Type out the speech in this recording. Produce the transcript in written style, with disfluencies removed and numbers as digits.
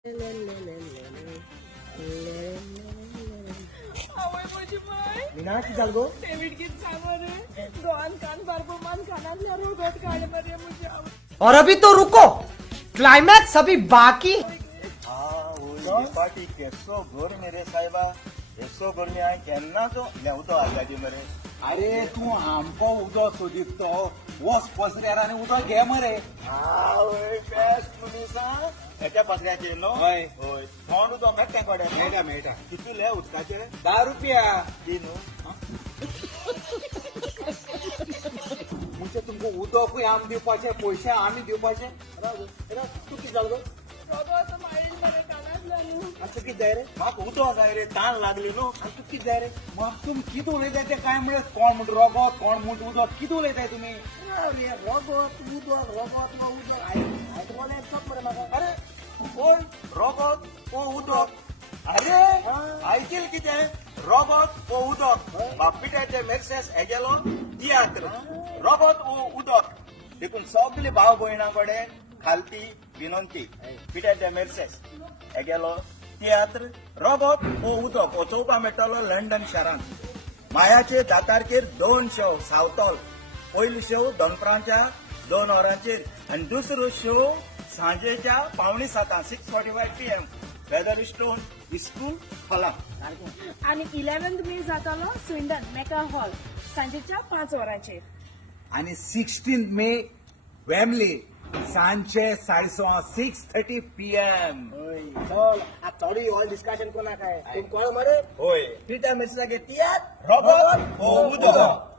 आवय म्हजी बाय विना की जाल गो डेविड कित सांग मरे दोन कान बारबो मान खानातल्या रोगत काढ मरे म्हजी आवय और अभी तो रुको, क्लाइमैक्स अभी बाकी। पार्टी केसो गोर मेरे साहेबा केसो गोर मी हांवें केन्नाचो नेवतो आगाजी मरे अरे तू आमको उदो सोदितो वस पसऱ्यार आनी उदो घे मरे आवय बेस्ट मनीसा हेच्या पत्र्याचेर न्हू हय. होय थोंड उदो मेळटा कोडे मेळटा मेळटा कितले उदकाचे 10 रुपया दी न्हू म्हणजे तुमका उदोकूय आम दिवपाचे पयशे आमी दिवपाचे तू कितें जाल गो रोगत मारील मरे कानातल्या न्हू आनी तू कितें जाय रे म्हाका उदो जाय रे ताण लागली न्हू आनी तू कितें जाय रे मग तुम कितें उलयताय ते काय म्हणत कोण म्हण रोगोत कोण म्हण उदक कितें उलयताय तुमी अरे रोगोत उदक रोगोत वा उदक आयकून येता मरे म्हाका अरे कोण रोगोत ओ उदक अरे आयकल कितें रोगोत ओ उदक बापिट्याचे मेर्सेस हे गेलो तियात्र रोगोत ओ उदक देखून सगळी भाव भयणां कडेन खालती विनंती पिट्याचे मेर्सेस हे गेलो तियात्र रोगोत ओ उदक वचोवपा मेळटलो लंडन शारांत मायाचे दातारकेर 2 शो सावतॉल पयलो शो दनपरांच्या 2 वरांचेर आनी दुसरो शो सांजेच्या 6:45 6:45 PM वेदरस्टोन स्कूल हॉलांत आणि 11th मे जातालो स्विंडन मेका हॉल सांजेच्या 5 वरांचेर आणि 16 मे वेमली सांजचे 6:30 PM चल आज थोडी हॉल डिस्कशन कोणा काय कोण मरे होय पिट्या मेर्सेसागे तियात्र रोगोत ओ उदक